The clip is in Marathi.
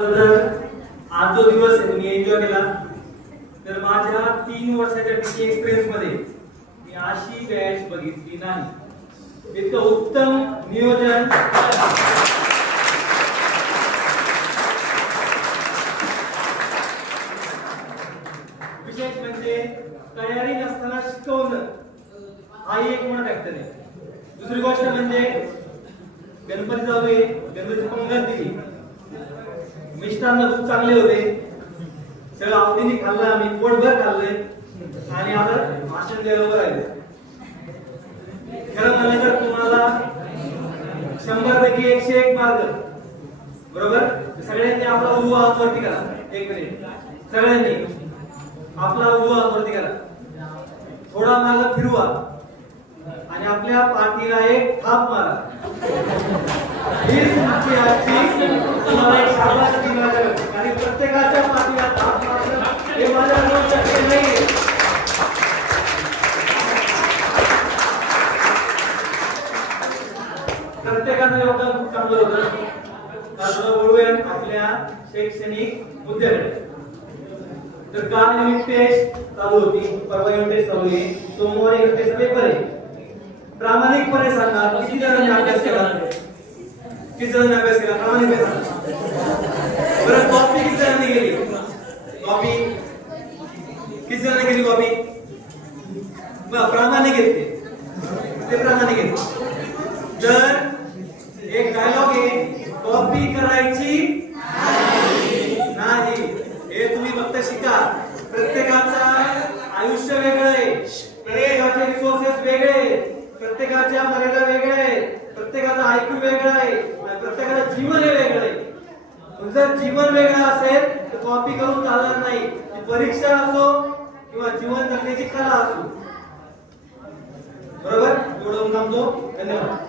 आज जो दिवस आहे मी एन्जॉय केला तर माझ्या 3 वर्षाच्या टीचिंग एक्सपिरियन्स मध्ये मी अशी बॅच बघितली नाही. इतकं उत्तम नियोजन, विशेष म्हणजे तयारी नसताना शिकवणं हाही एक मोठा फॅक्टर आहे. दुसरी गोष्ट म्हणजे गणपती चालू आहे, गणपतीची पंगत दिली, मिष्टान्न खूप चांगले होते, सगळं आवडीने खाल्लं, आम्ही पोटभर खाल्लंय आणि आता भाषण द्यायला उभं राहिलं. खरं म्हणलं तर तुम्हाला 100 पैकी 101 मार्क, बरोबर. सगळ्यांनी आपला उजवा हात वरती करा. एक मिनिट, सगळ्यांनी आपला उजवा हात वरती करा, थोडा मार्ग फिरवा आणि आपल्या पाठीला एक थाप मारा. हीच तुमची आजची तुम्हाला एक शाबासकी मिळाली. आणि प्रत्येकाच्या पाठीला थाप मारणं हे माझ्या शक्य नाहीये. प्रत्येकाचं योगदान खूप चांगलं होतं. आता बोलूया आपल्या शैक्षणिक मुद्द्याकडे. तर काल युनिट टेस्ट चालू होती, परवा युनिट टेस्ट चालू आहे, सोमवारी युनिट टेस्ट पेपर आहे. प्रामाणिकपणे सांगा, किती जणांनी अभ्यास केला? किती जणांनी अभ्यास केला? प्रामाणिकपणे सांगा बरं. कॉपी किती जणांनी केली? कॉपी किती जणांनी केली? कॉपी प्रामाणिक घेतले, ते प्रामाणिक घेतले. तर एक डायलॉग आहे, कॉपी करायची नाही. हे तुम्ही फक्त शिका. प्रत्येकाचं आयुष्य वेगळं आहे, प्रत्येकाचे रिसोर्सेस वेगळे आहेत, प्रत्येकाच्या मर्यादा वेगळ्या आहेत, प्रत्येकाचा आयक्यू वेगळा आहे, प्रत्येकाचं जीवन हे वेगळं आहे. तुमचं जीवन वेगळं असेल तर कॉपी करून चालणार नाही. परीक्षा असो किंवा जीवन जगण्याची कला असो, बरोबर. एवढं थांबतो. धन्यवाद.